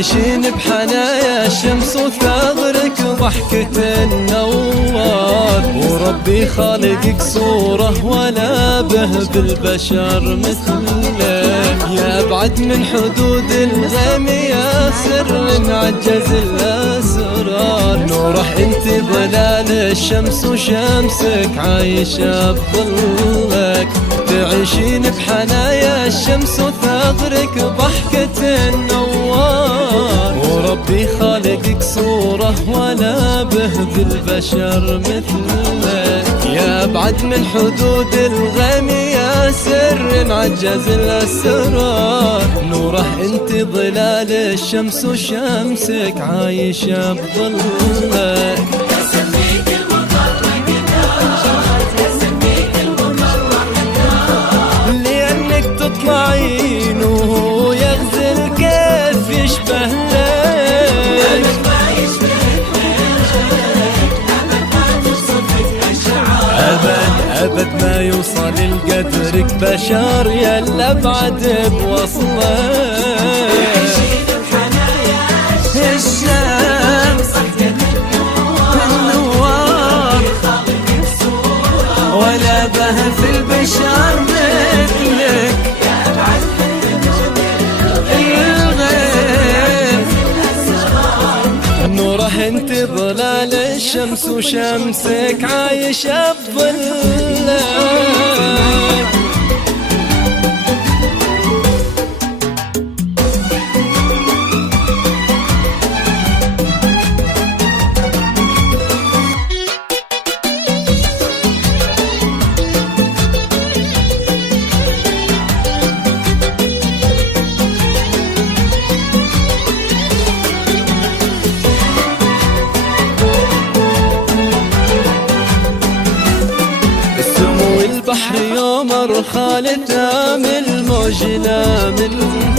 تعيشين بحنايا الشمس وثغرك ضحكة النوار، وربي خالقك صورة ولا به بالبشر مثلك. يا أبعد من حدود الغيم يا سر عجز الأسرار، نوره انت ظلال الشمس وشمسك عايشة بظلك. تعيشين بحنايا الشمس وثغرك ضحكة النوار، وربي خالقك صورة ولا به بالبشر مثلك. يا أبعد من حدود الغيم يا سر عجز الأسرار، نوره انت ظلال الشمس وشمسك عايشة بظلك. لأنك تطلعين وهو يغزل كيف يشبه لك. أبد ما يوصل لقدرك بشر يلا بعد بوصلك. الشمس النوار ولا به في البشر مثلك. الغيب نوره انت ظلال الشمس وشمسك عايشة بظلك. البحر يوم رخالة من الموج لا من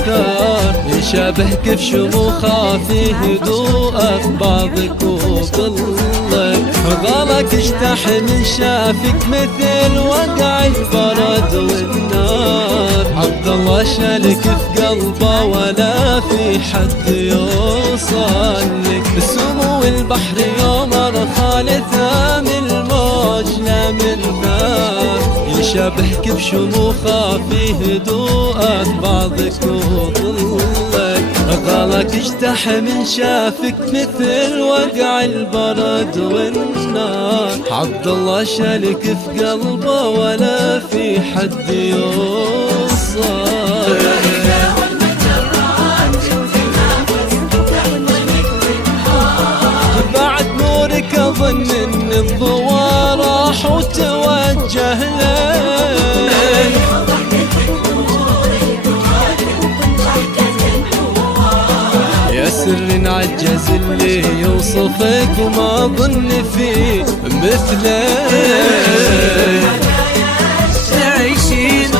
ثار، يشابهك في شموخه في هدوءك بعضك وظلك. غالك اجتاح من شافك مثل وقع البرد والنار، عبد الله شالك في قلبه ولا في حد يوصل لك. سمو البحر يوم رخالة من الموج لا من ثار، يشابهك بشموخه في هدوءك بعضك وظلك. غالك اجتاح من شافك مثل وقع البرد والنار، عبد الله شالك في قلبه ولا في حد يوصل. بعد نورك اظن ان الضوء راح وتوجه لك. يا سر عجز اللي يوصفك وما ظن فيه مثلك. تعيشين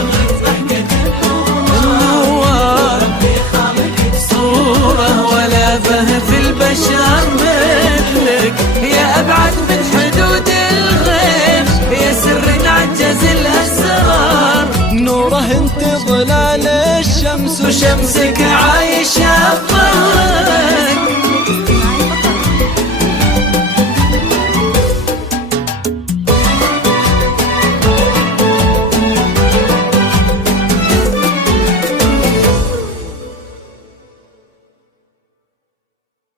النوار صورة ولا به في البشر مثلك. يا أبعد من حدود الغيب يا سر عجز الأسرار، نوره انت ظلال الشمس وشمسك عايشة بظلك.